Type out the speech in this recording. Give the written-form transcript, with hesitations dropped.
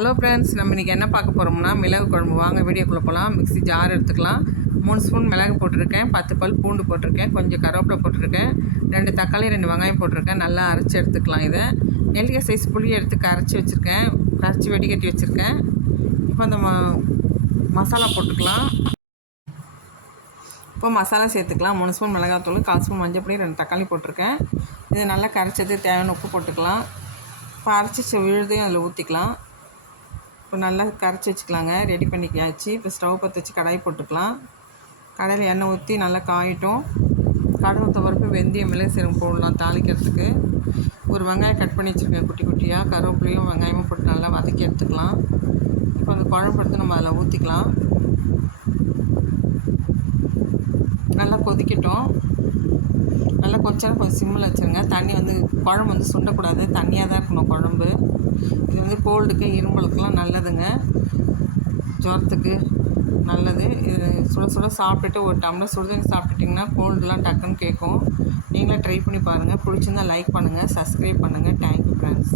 Hello friends, நம்ம இன்றைக்கி என்ன பார்க்க போகிறோம்னா மிளகு குழம்பு. வாங்க வீடியோக்குள்ளே போகலாம். மிக்ஸி ஜார் எடுத்துக்கலாம். 3 ஸ்பூன் மிளகு போட்டிருக்கேன், 10 பல் பூண்டு போட்டிருக்கேன், கொஞ்சம் கருவேப்பிலை போட்டிருக்கேன், 2 தக்காளி 2 வெங்காயம் போட்டிருக்கேன். நல்லா அரைச்சி எடுத்துக்கலாம். இதை நெல்லிக்காய் சைஸ் புளி எடுத்து கரைச்சி வச்சுருக்கேன், கரைச்சி வடிகட்டி வச்சுருக்கேன். இப்போ அந்த மசாலா போட்டுக்கலாம். இப்போ மசாலா சேர்த்துக்கலாம். 3 ஸ்பூன் மிளகாத்தூள், 1/4 ஸ்பூன் மஞ்சள் பொடி, 2 தக்காளி போட்டிருக்கேன். இதை நல்லா கரைச்சது தேவையான உப்பு போட்டுக்கலாம். இப்போ அரைச்சி விழுதையும் அதில் ஊற்றிக்கலாம். இப்போ நல்லா கரைச்சி வச்சுக்கலாங்க. ரெடி பண்ணிக்காச்சு. இப்போ ஸ்டவ் பற்ற வச்சு கடாய் போட்டுக்கலாம். கடாயில் எண்ணெய் ஊற்றி நல்லா காயட்டும். கடவுத்த பருப்பு, வெந்தயம், மிளகு சீரகம் போடலாம் தாளிக்கிறதுக்கு. ஒரு வெங்காயம் கட் பண்ணி வச்சுருக்கேன் குட்டி குட்டியாக. கருவேப்பிலையும் வெங்காயமும் போட்டு நல்லா வதக்கி எடுத்துக்கலாம். இப்போ அந்த குழம்பு எடுத்து நம்ம அதில் ஊற்றிக்கலாம். நல்லா கொதிக்கட்டும். நல்லா கொஞ்சம் சிம்மில் வச்சுருங்க. தண்ணி குழம்பு சுண்டக்கூடாது, தண்ணியாக தான் இருக்கணும் குழம்பு. இது கோல்டுக்கு இருமலுக்கெலாம் நல்லதுங்க, ஜுரத்துக்கு நல்லது. இது சுட சுட சாப்பிட்டுட்டு ஒரு டம்ளர் சுடுதண்ணி சாப்பிட்டுட்டிங்கன்னா கோல்டுலாம் டக்குன்னு கேட்கும். நீங்களே ட்ரை பண்ணி பாருங்கள். பிடிச்சிருந்தால் லைக் பண்ணுங்கள், சப்ஸ்கிரைப் பண்ணுங்கள். Thank you friends.